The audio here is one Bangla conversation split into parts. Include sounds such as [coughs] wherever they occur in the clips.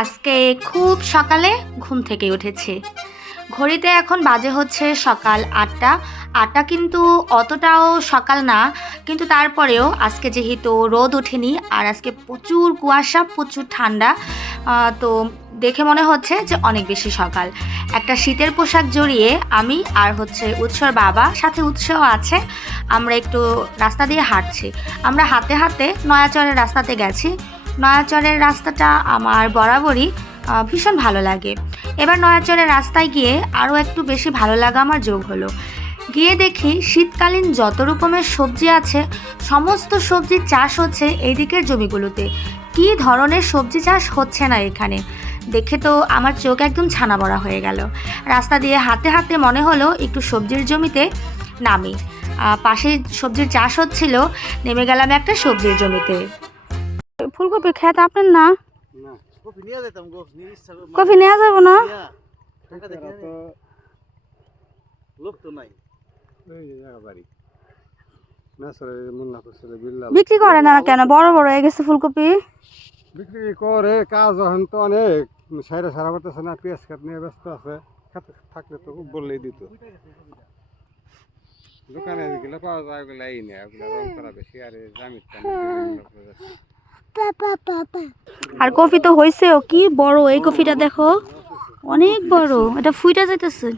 আজকে খুব সকালে ঘুম থেকে উঠেছি। ঘড়িতে এখন বাজে হচ্ছে সকাল আটটা। আটটা কিন্তু অতটাও সকাল না, কিন্তু তারপরেও আজকে যেহেতু রোদ ওঠেনি আর আজকে প্রচুর কুয়াশা, প্রচুর ঠান্ডা তো দেখে মনে হচ্ছে যে অনেক বেশি সকাল। একটা শীতের পোশাক জড়িয়ে আমি আর হচ্ছে উৎসর বাবা, সাথে উৎসও আছে, আমরা একটু রাস্তা দিয়ে হাঁটছি। আমরা হাতে হাতে নয়াচরের রাস্তাতে গেছি। নয়াচরের রাস্তাটা আমার বরাবরই ভীষণ ভালো লাগে। এবার নয়াচরের রাস্তায় গিয়ে আরও একটু বেশি ভালো লাগা আমার যোগ হলো। গিয়ে দেখি শীতকালীন যত রকমের সবজি আছে, সমস্ত সবজির চাষ হচ্ছে এই দিকের জমিগুলোতে। কী ধরনের সবজি চাষ হচ্ছে না এখানে? দেখে তো আমার চোখ একদম ছানা বড়া হয়ে গেল। রাস্তা দিয়ে হাতে হাতে মনে হলো একটু সবজির জমিতে নামি। পাশে সবজির চাষ হচ্ছিল, নেমে গেলাম একটা সবজির জমিতে। ফুলকপি খেত আপনার না? না কফি নিয়ে নেওয়া যাব না? লোক তো নাই। বিক্রি করে না কেন? বড় বড় হয়ে গেছে ফুলকপি। বিক্রি করে কাজ এখন তো অনেক। সাইডে সারা করতেছে না পেঁয়াজ খাত নিয়ে ব্যস্ত আছে। খাত থাকলে তো বললেই দিত। দোকানে গেলে পাওয়া যায় ওগুলো এই নেই ওগুলো রং করা বেশি আর জামির প্রজাতির। আর কফি তো হয়েছেও কি বড় এই কফিটা দেখো। অনেক বড় এটা ফুইটা যাইতেছে।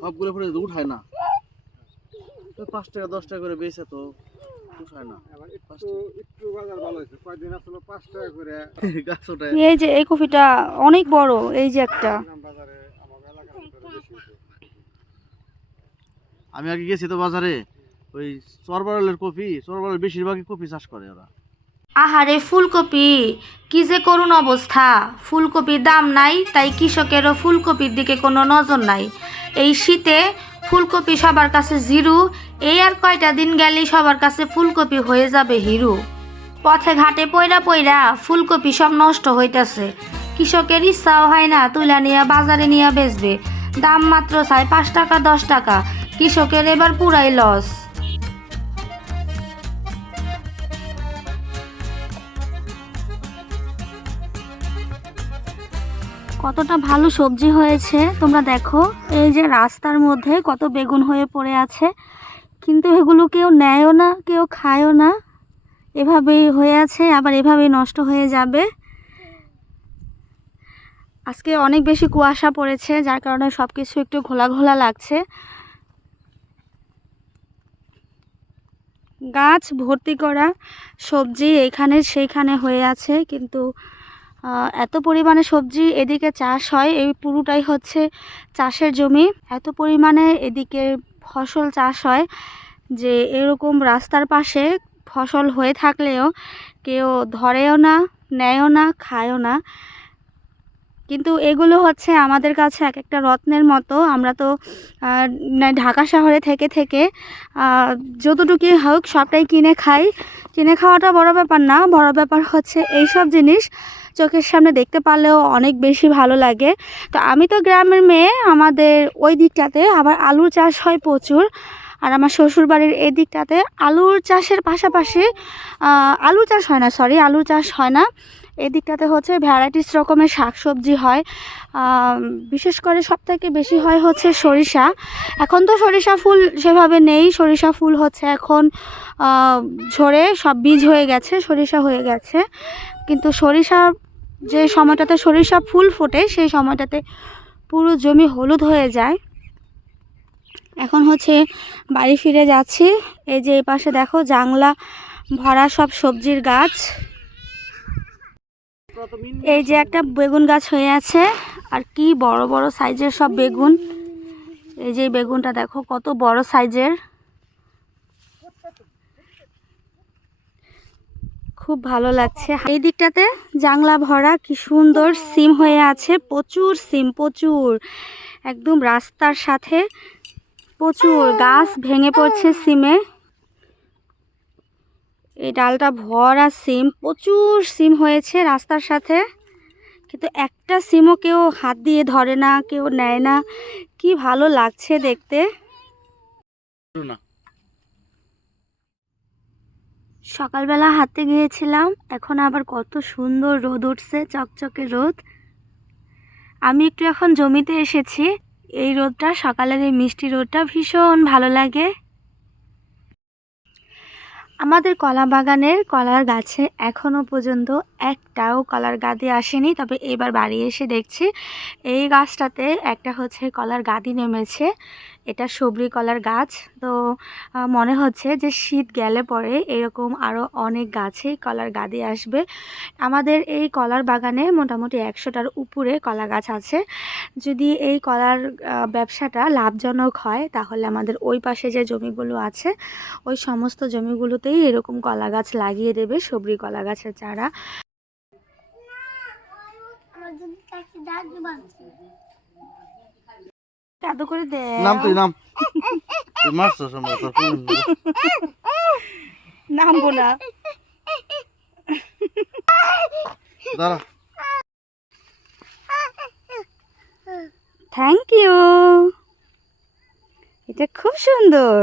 সবগুলো ফুটে উঠায় না। পাঁচ টাকা দশ টাকা করে বেচে তো হয়েছে। এই যে এই কফিটা অনেক বড় এই যে একটা। হয়েছে। আমি আগে গেছি তো বাজারে। ওই চরবারের কফি চরবারের বেশিরভাগই কফি চাষ করে ওরা। আহারে ফুলকপি, কি যে করুণ অবস্থা। ফুলকপির দাম নাই, তাই কৃষকেরও ফুলকপির দিকে কোনো নজর নাই। এই শীতে ফুলকপি সবার কাছে জিরু, এই আর কয়টা দিন গেলেই সবার কাছে ফুলকপি হয়ে যাবে হিরু। পথে ঘাটে পয়রা পয়রা ফুলকপি সব নষ্ট হইতাছে। কৃষকের ইচ্ছাও হয় না, তুলা নিয়ে বাজারে নিয়ে বেচবে। দাম মাত্র চাই পাঁচ টাকা, দশ টাকা। কৃষকের এবার পুরাই লস। কতটা ভালো সবজি হয়েছে, তোমরা দেখো। এই যে রাস্তার মধ্যে কত বেগুন হয়ে পড়ে আছে, কিন্তু এগুলো কেউ নেয়ও না, কেউ খায়ও না। এভাবেই হয়ে আছে, আবার এভাবেই নষ্ট হয়ে যাবে। আজকে অনেক বেশি কুয়াশা পড়েছে, যার কারণে সব কিছু একটু ঘোলা ঘোলা লাগছে। গাছ ভর্তি করা সবজি এখানে সেইখানে হয়ে আছে, কিন্তু এত পরিমাণে সবজি এদিকে চাষ হয় এই পুরোটাই হচ্ছে চাষের জমি। এত পরিমাণে এদিকে ফসল চাষ হয় যে এরকম রাস্তার পাশে ফসল হয়ে থাকলেও কেউ ধরেও না নেয়ও না খায়ও না। কিন্তু এগুলো হচ্ছে আমাদের কাছে এক একটা রত্নের মতো। আমরা তো আহ, ঢাকা শহরে থেকে থেকে আহ, যতটুকুই হোক সবটাই কিনে খাই। কিনে খাওয়াটা বড় ব্যাপার না বড় ব্যাপার হচ্ছে এইসব জিনিস চোখের সামনে দেখতে পারলেও অনেক বেশি ভালো লাগে। তো আমি তো গ্রামের মেয়ে, আমাদের ওই দিকটাতে আবার আলুর চাষ হয় প্রচুর। আর আমার শ্বশুরবাড়ির এই দিকটাতে আলুর চাষের পাশাপাশি আলু চাষ হয় না সরি আলু চাষ হয় না। এই দিকটাতে হচ্ছে ভ্যারাইটিস রকমের শাকসবজি হয়। বিশেষ করে সবথেকে বেশি হয় হচ্ছে সরিষা। এখন তো সরিষা ফুল সেভাবে নেই। সরিষা ফুল হচ্ছে এখন ঝরে সব বীজ হয়ে গেছে, সরিষা হয়ে গেছে। কিন্তু সরিষা যে সময়টাতে সরিষা ফুল ফোটে, সেই সময়টাতে পুরো জমি হলুদ হয়ে যায়। এখন হচ্ছে বাড়ি ফিরে যাচ্ছি। এই যে এই পাশে দেখো জাংলা ভরা সব সবজির গাছ। এই যে একটা বেগুন গাছ হয়ে আছে, আর কি বড় বড় সাইজের সব বেগুন। এই যে বেগুনটা দেখো, কত বড় সাইজের। খুব ভালো লাগছে। এই দিকটাতে জাংলা ভরা, কি সুন্দর সিম হয়ে আছে। প্রচুর সিম, প্রচুর। একদম রাস্তার সাথে প্রচুর গাছ ভেঙে পড়ছে সিমে। এই ডালটা ভরা সিম প্রচুর সিম হয়েছে রাস্তার সাথে। কিন্তু একটা সিমও কেউ হাত দিয়ে ধরে না কেউ নেয় না। কি ভালো লাগছে দেখতে। সকালবেলা হাঁটতে গিয়েছিলাম এখন আবার কত সুন্দর রোদ উঠছে চকচকে রোদ। আমি একটু এখন জমিতে এসেছি এই রোদটা সকালের এই মিষ্টি রোদটা ভীষণ ভালো লাগে। আমাদের কলা বাগানের কলার গাছে এখনও পর্যন্ত একটাও কলার গাদি আসেনি। তবে এবার বাড়ি এসে দেখছি এই গাছটাতে একটা হচ্ছে কলার গাদি নেমেছে। এটা সবরি কলার গাছ। তো মনে হচ্ছে যে শীত গেলে পরে এরকম আরও অনেক গাছে কলার গাদি আসবে। আমাদের এই কলার বাগানে মোটামুটি একশোটার উপরে কলা গাছ আছে। যদি এই কলার ব্যবসাটা লাভজনক হয়, তাহলে আমাদের ওই পাশে যে জমিগুলো আছে, ওই সমস্ত জমিগুলোতেই এরকম কলা গাছ লাগিয়ে দেবে সবরি কলা গাছের চারা। কাদু করে দে। নাম তুই বলা দাঁড়া। থ্যাংক ইউ এটা খুব সুন্দর।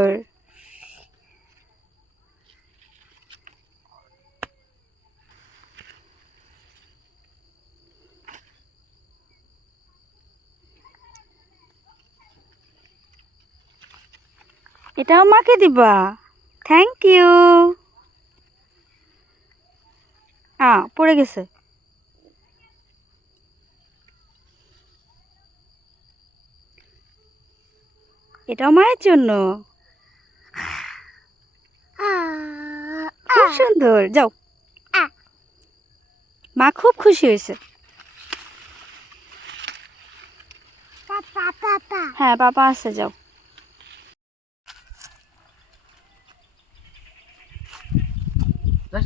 এটাও মাকে দিবা। থ্যাংক ইউ আ পড়ে গেছে। এটাও মায়ের জন্য। খুব সুন্দর। যাও। মা খুব খুশি হয়েছে। হ্যাঁ পাপা আছে যাও।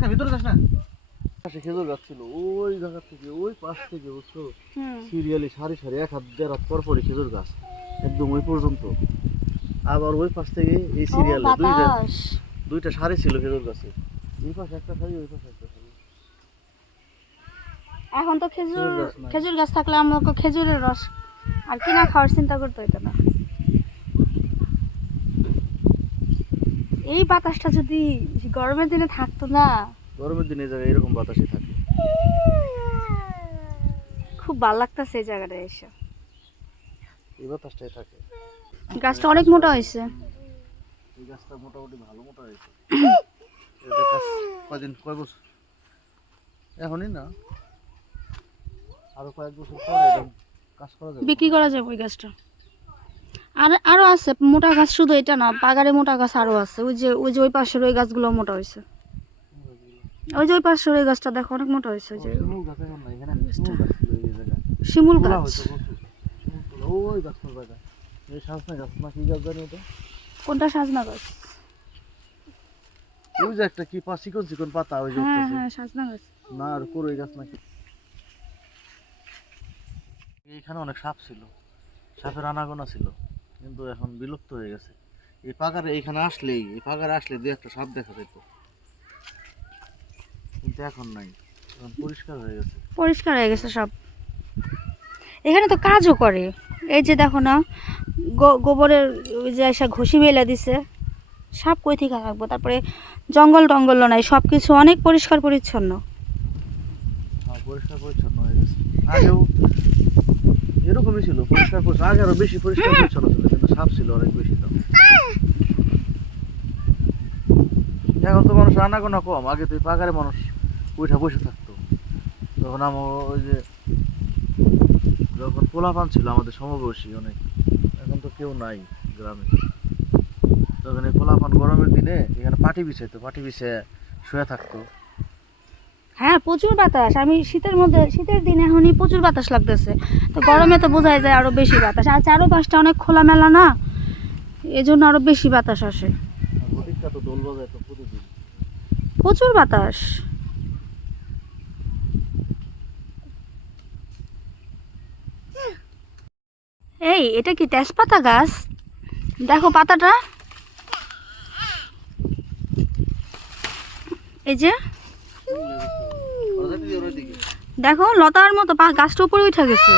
না ভিতরে যাস না। পাশে খেজুর গাছ ছিল ওই জায়গা থেকে ওই পাশ থেকে বুঝছ? সিরিয়ালি সারি সারি এক হাত দেড় হাত পর পরই খেজুর গাছ একদম ওই পর্যন্ত। আবার ওই পাশ থেকে এই সিরিয়ালে দুইটা দুইটা সারি ছিল খেজুর গাছে। এই পাশে একটা সারি ওই পাশে একটা সারি। এখন তো খেজুর খেজুর গাছ নাই। খেজুর গাছ থাকলে আমাকে খেজুরের রস আর কি না খাওয়ার চিন্তা করতে হইতো না। এই বাতাসটা যদি গরমের দিনে থাকতো না। গরমের দিনে জায়গায় এরকম বাতাসে থাকে। খুব ভালো লাগতেছে এই জায়গাটায় এসে। এই বাতাসটাই থাকে। গাছটা অনেক মোটা হয়েছে। এই গাছটা মোটামুটি ভালো মোটা হয়েছে। এটা গাছ কয়দিন কয় বছর? এখনই না। আরও কয়েক বছর পরে কাজ করা যাবে। বিক্রি করা যাবে ওই গাছটা। আর আরও আছে মোটা গাছ শুধু এটা না পাগারে মোটা গাছ আরও আছে। ওই যে ওই যে ওই পাশের ওই গাছগুলো মোটা হয়েছে। ওই যে ওই পাশের ওই গাছটা দেখো অনেক মোটা হয়েছে ওই যে। শিমুল গাছ। এখন এখানে কোনটা সাজনা গাছ? ওই যে একটা কি পা চিকন চিকন পাতা ওই যে হ্যাঁ হ্যাঁ সাজনা গাছ। না আর করই গাছ নাকি? এইখানে অনেক সাপ ছিল। সাপের আনাগোনা ছিল। কিন্তু এখন বিলুপ্ত হয়ে গেছে। এই পাকারে এইখানে আসলেই এই পাকারে আসলে দু একটা সাপ দেখা যেত কিন্তু এখন নাই এখন পরিষ্কার হয়ে গেছে। পরিষ্কার হয়ে গেছে সব এখানে তো কাজও করে। এই যে দেখো না গোবরের ওই যে এসে ঘষি মেলা দিছে। সাপ কই থেকে থাকব? তারপরে জঙ্গল টঙ্গল নাই সব কিছু অনেক পরিষ্কার পরিচ্ছন্ন। হ্যাঁ পরিষ্কার পরিচ্ছন্ন হয়ে গেছে। আগেও এরকমই ছিল পরিষ্কার পরিচ্ছন্ন আগে আরও বেশি পরিষ্কার পরিচ্ছন্ন ছিল কিন্তু সাপ ছিল অনেক বেশি তো। এখন তো মানুষ আনাগোনা কম আগে তো পাকারে মানুষ উঠা বসে থাকতো। তখন আমার ওই যে যখন পোলাপান ছিল আমাদের সমবয়সী অনেক এখন তো কেউ নাই গ্রামে। তখন এই পোলাপান গরমের দিনে এখানে পাটি বিছাইতো পাটি বিছিয়ে শুয়ে থাকতো। হ্যাঁ প্রচুর বাতাস। আমি শীতের মধ্যে শীতের দিনে এখনই প্রচুর বাতাস লাগতেছে। তো গরমে তো বোঝাই যায় আরও বেশি বাতাস। আর চারোপাশটা অনেক খোলামেলা না? এজন্য আরও বেশি বাতাস আসে। প্রচুর বাতাস। এই এটা কি তেজপাতা গাছ? দেখো পাতাটা। এই যে ওরা যাইতে দিও ওইদিকে। দেখো লতার মতো গাছটা উপরে উঠে গেছে।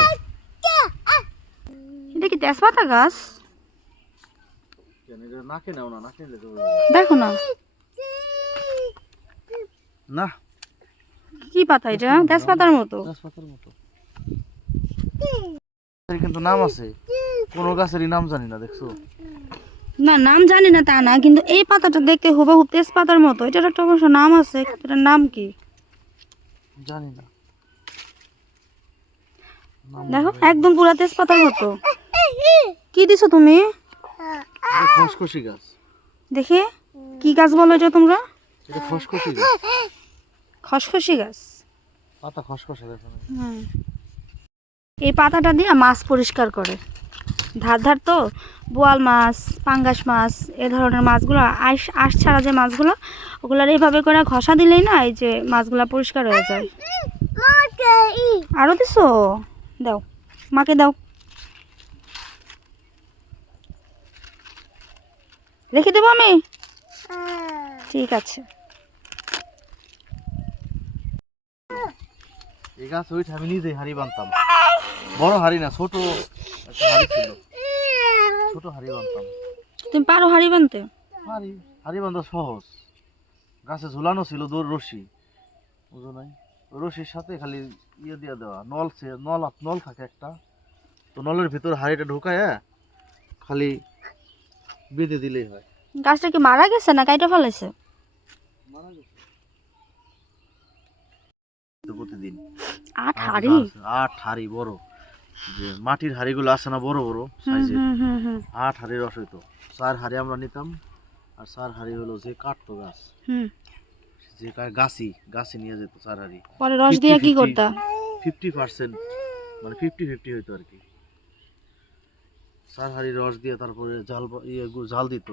এটা কি তেজপাতা গাছ? দেখো না। না। কি পাতা এটা? তেজপাতার মতো। তেজপাতার মতো। কিন্তু নাম আছে। কোন গাছেরই নাম জানি না দেখছ? না নাম জানি না তা না কিন্তু এই পাতাটা দেখতে হুবহু তেজপাতার মতো। এটার একটা অবশ্য নাম আছে এটার নাম কি? জানি না দেখো একদম পুরা তেজপাতার মতো। কি দিছো তুমি? খসখসি গাছ। দেখি কি গাছ বলো এটা তোমরা? এটা খসখসি গাছ। খসখসি গাছ। পাতা খসখসে দেখো। হুম। এই পাতাটা দিয়ে মাছ পরিষ্কার করে। ধার ধার তো, বোয়াল মাছ, পাঙ্গাস মাছ, এ ধরনের মাছগুলো আঁশ আঁশ ছাড়া যে মাছগুলো, ওগুলোর এইভাবে করে ঘষা দিলেই না এই যে মাছগুলো পরিষ্কার হয়ে যায়। আরও দিছো? দাও, মাকে দাও। রেখে দেবো আমি? ঠিক আছে। এই গাছ ওইটা আমি নিজেই বানতাম। বড় হাড়ি না ছোট একটা হাড়ি ছিল। ছোট হাড়ি বানতাম তুমি পারো হাড়ি বানতে হাড়ি হাড়ি বান্ধা সহজ। গাছে ঝুলানো ছিল দৌড় রশি। বুঝো নাই? রশির সাথে খালি ইয়ে দিয়ে দেওয়া। নল সে নল নল থাকে একটা। তো নলের ভিতর হাড়িটা ঢুকায় খালি বেঁধে দিলেই হয়। গাছটা কি মারা গেছে না কাইটা ফেলাইছে? তো প্রতিদিন। আট হাড়ি? আট হাড়ি বড়। যে মাটির হাড়িগুলো আছে না বড় বড় সাইজের আট হাড়ি রস হইতো। চার হাড়ি আমরা নিতাম আর চার হাড়ি হলো যে কাটতো গাছ। যে গাছি গাছি নিয়ে যেত চার হাড়ি। পরে রস দিয়ে কি 50-50 করতা? ফিফটি পার্সেন্ট মানে ফিফটি ফিফটি হইতো আর কি। চার হাড়ি রস দিয়ে তারপরে জাল ইয়ে জাল দিত।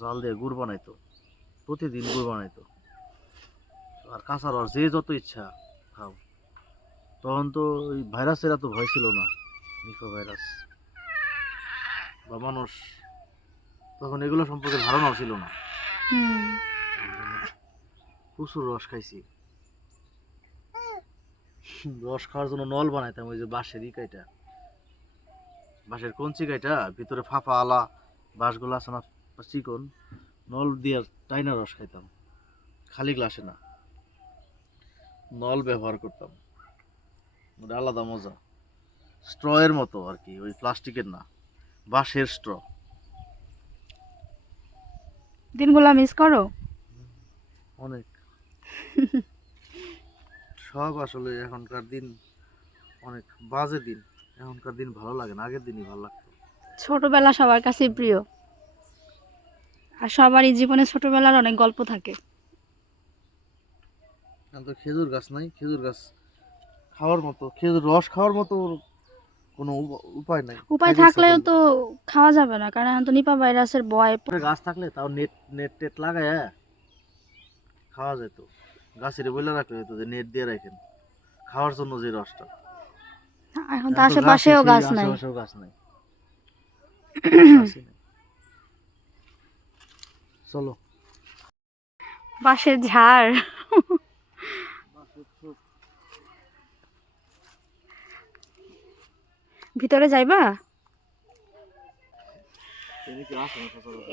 জাল দিয়ে গুড় বানাইতো। প্রতিদিন গুড় বানাইতো। আর কাঁচা রস যে যত ইচ্ছা। তখন তো ওই ভাইরাসের এত ভয় ছিল না নিকো ভাইরাস বা মানুষ। তখন এগুলো সম্পর্কে ধারণাও ছিল না। প্রচুর রস খাইছি। রস খাওয়ার জন্য নল বানাইতাম, ওই যে বাঁশের ইকাইটা বাঁশের কঞ্চি কাইটা, ভিতরে ফাঁপা আলা, বাঁশগুলো আছে না, চিকন। নল দিয়ে টাইনা রস খাইতাম। খালি গ্লাসে না। নল ব্যবহার করতাম। ওটা আলাদা মজা। স্ট্র এর মতো আর কি ওই প্লাস্টিকের না বাঁশের স্ট্র। দিনগুলা মিস করো? অনেক। সব আসলে এখনকার দিন অনেক বাজে দিন। এখনকার দিন ভালো লাগে না আগের দিনই ভালো লাগতো। ছোটবেলা সবার কাছে প্রিয়। আর সবারই জীবনে ছোটবেলার অনেক গল্প থাকে। এখন তো খেজুর গাছ নাই খেজুর গাছ খাওয়ার মতো খেজুর রস খাওয়ার মতো কোনো উপায় নাই। উপায় থাকলেও তো খাওয়া যাবে না কারণ এখন তো নিপা ভাইরাসের ভয়। গাছ থাকলে তাও নেট নেট টেট লাগায় খাওয়া যেত। গাছের বলে রাখলে হতো যে নেট দিয়ে রাখেন। খাওয়ার জন্য যে রসটা। এখন তো আশেপাশেও গাছ নাই। আশেপাশেও গাছ নাই। [coughs] চলো। বাসের ঝাড়। ভিতরে যাইবা।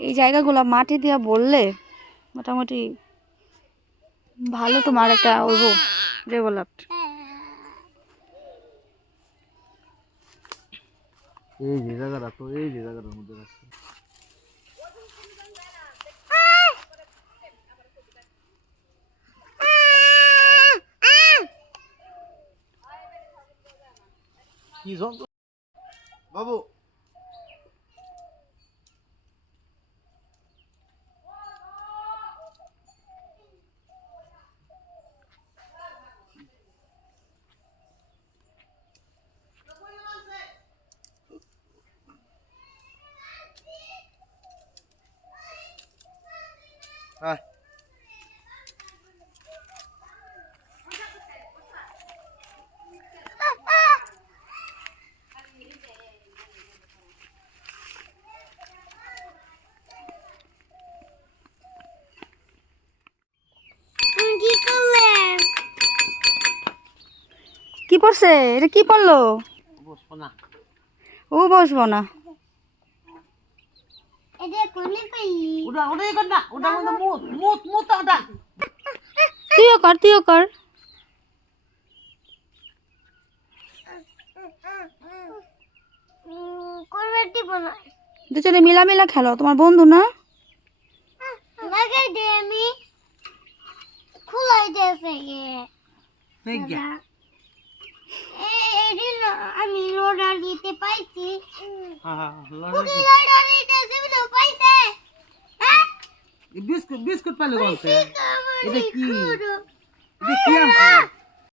এই জায়গাগুলো মাটি দিয়া বললে মোটামুটি ভালো তোমার একটা হইব ডেভেলপড এই যে জায়গাটা তো এই যে জায়গাটার মধ্যে রাখছে। কি బాబు. কি পড়ছে এটা কি পড়ল? ও বসবো না। তুইও কর তুইও কর করবে দিব না দুজনে মিলামিলা খেলো তোমার বন্ধু না? লাগাই দে আমি। খুলাই দিয়েছে গিয়ে এই আমি লোডার দিতে পাইছি। জীবন পাইছে। হ্যাঁ? বিস্কুট বিস্কুট পাইলে বলছে। এটা? কি? এটা কি আনছে